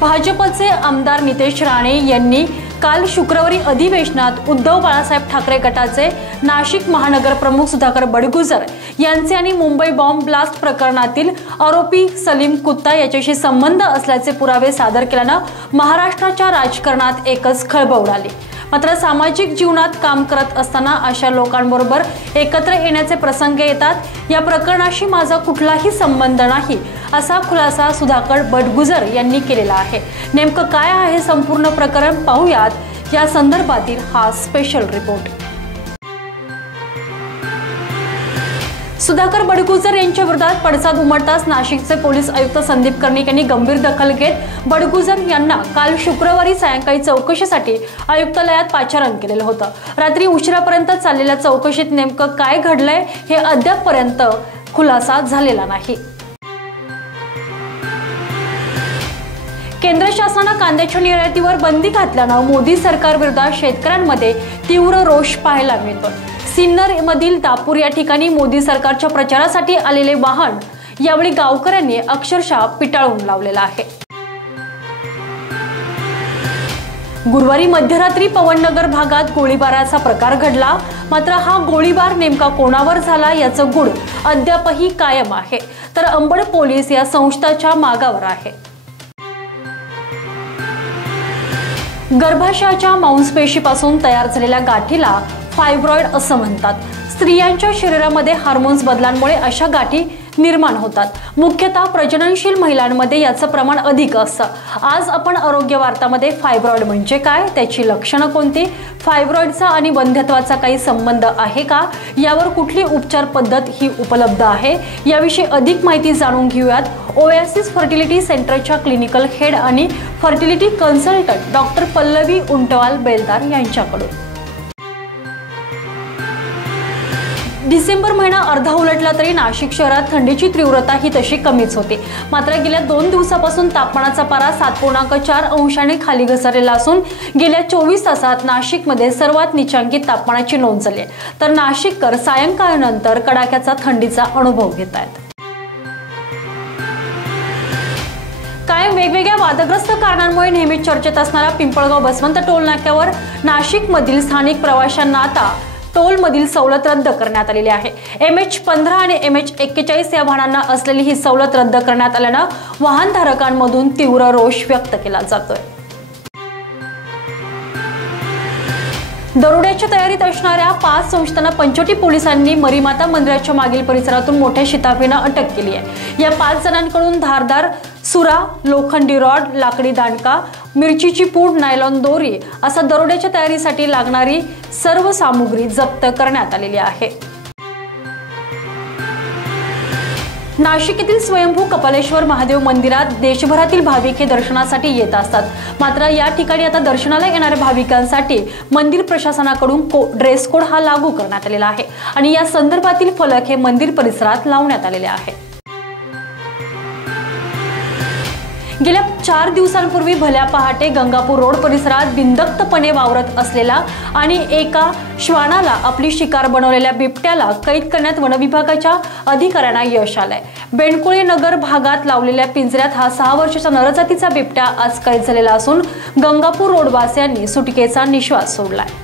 भाजपचे आमदार नितेश राणे यांनी काल शुक्रवारी अधिवेशनात उद्धव बाळासाहेब ठाकरे गटाचे नाशिक महानगर प्रमुख सुधाकर बडगुजर यांचे आणि मुंबई बॉम्ब ब्लास्ट प्रकरणातील आरोपी सलीम कुत्ता याच्याशी संबंध असल्याचे पुरावे सादर केल्याने महाराष्ट्राच्या राजकारणात एकच खळबळ उडाली। मात्र सामाजिक जीवनात काम करत असताना अशा लोकांबरोबर एकत्र येण्याचे प्रसंग येतात। या प्रकरणाशी माझा कुठलाही संबंध नाही असा खुलासा सुधाकर बडगुजर यांनी केलेला आहे। नेमकं काय आहे संपूर्ण प्रकरण पाहूयात या संदर्भातील हा स्पेशल रिपोर्ट। सुधाकर बडगुजर यांच्या विरोधात पडसाद उमटताच नाशिकचे पोलीस आयुक्त संदीप कर्णिक यांनी गंभीर दखल घेत बडगुजर यांना काल शुक्रवारी सायंकाळी चौकशीसाठी आयुक्तालयात पाचारण केलेलं होतं। रात्री उशिरापर्यंत चाललेल्या चौकशीत नेमकं काय घडलंय हे अद्यापपर्यंत खुलासा झालेला नाही। केंद्र शासनाने कांद्याच्या निर्यातीवर बंदी घातल्याने मोदी सरकार विरोधात शेतकऱ्यांमध्ये तीव्र रोष पाहायला मिळतो। सिन्नर मधील दापूर या ठिकाणी मोदी सरकारच्या प्रचारासाठी आलेले वाहन यावेळी गावकऱ्यांनी अक्षरशः पिटाळून लावलेला आहे। गुरुवारी मध्यरात्री पवननगर भागात गोळीबाराचा प्रकार घडला। मात्र हा गोळीबार नेमका कोणावर झाला याचं गूढ अद्यापही कायम आहे। तर अंबड पोलीस या संस्थेच्या मागावर आहे। गर्भाशयाच्या मांसपेशीपासून तयार झालेल्या गाठीला फायब्रॉइड असं म्हणतात। स्त्रियांच्या शरीरामध्ये हार्मोन्स बदलांमुळे अशा गाठी निर्माण होतात। मुख्यतः प्रजननशील महिलांमध्ये याचं प्रमाण अधिक असतं। आज आपण आरोग्य वार्तामध्ये फायब्रॉइड म्हणजे काय, त्याची लक्षणं कोणती, फायब्रॉइडचा आणि वंध्यत्वाचा काही संबंध आहे का, यावर कुठली उपचार पद्धत ही उपलब्ध आहे, याविषयी अधिक माहिती जाणून घेऊयात ओएसिस फर्टिलिटी सेंटरच्या क्लिनिकल हेड आणि fertility consultant doctor Pallavi Untwal बेलदार यांच्याकडून। डिसेंबर महिना अर्धा उलटला तरी नाशिक शहरात थंडीची तीव्रता ही तशी कमीच होती। मात्र गेल्या 2 दिवसापासून तापमानाचा पारा 7.4 अंशांनी खाली घसरलेला असून गेल्या 24 तासात नाशिकमध्ये सर्वात निचांकी तापमानाची नोंद झाली आहे। तर नाशिककर सायंकाळनंतर कडाक्याचा थंडीचा अनुभव घेत आहेत। कायम वेगवेगळ्या वादग्रस्त कारणांमुळे नेहमीच चर्चेत असणारा पिंपळगाव बसवंत टोल नाक्यावर नाशिकमधील स्थानिक प्रवाशांना आता टोल मधील सवलत रद्द करण्यात आलेली आहे। MH15 आणि MH41 या वाहनांना असलेली ही सवलत रद्द करण्यात आल्याने वाहनधारकांमधून तीव्र रोष व्यक्त केला जातोय। दरोड्याच्या तयारीत असणाऱ्या 5 संस्थांना पंचवटी पोलिसांनी मरीमाता मंदिराच्या मागील परिसरातून मोठ्या शिताफीने अटक केली आहे। या 5 जणांकडून धारदार सुरा, लोखंडी रॉड, लाकडी दांडका, मिरचीची पूड, नायलॉन दोरी असा दरोड्याच्या तयारीसाठी लागणारी सर्व सामुग्री जप्त करण्यात आलेली आहे। नाशिक येथील स्वयंभू कपालेश्वर महादेव मंदिरात देशभरातील भाविक हे दर्शनासाठी येत असतात। मात्र या ठिकाणी आता दर्शनाला येणाऱ्या भाविकांसाठी मंदिर प्रशासनाकडून ड्रेस कोड हा लागू करण्यात आलेला आहे आणि या संदर्भातील फलक हे मंदिर परिसरात लावण्यात आलेले आहे। गेल्या 4 दिवसांपूर्वी भल्या पहाटे गंगापूर रोड परिसरात बिनदक्तपणे वावरत असलेला आणि एका श्वानाला आपली शिकार बनवलेल्या बिबट्याला कैद करण्यात वनविभागाच्या अधिकाऱ्यांना यश आलंय। बेंडकुळे नगर भागात लावलेल्या पिंजऱ्यात हा 6 वर्षाचा नरजातीचा बिबट्या आज कैद झालेला असून गंगापूर रोडवासियांनी सुटकेचा निश्वास सोडलाय।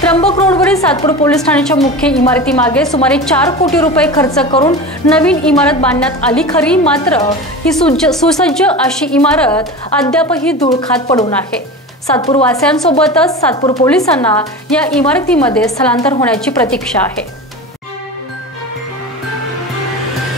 त्र्यंबक रोडवरील सातपूर पोलीस ठाण्याच्या मुख्य इमारतीमागे सुमारे 4 कोटी रुपये खर्च करून नवीन इमारत बांधण्यात आली खरी, मात्र ही सुसज्ज अशी इमारत अद्यापही धूळखात पडून आहे। सातपूर वासियांसोबतच सातपूर पोलिसांना या इमारतीमध्ये स्थलांतर होण्याची प्रतीक्षा आहे।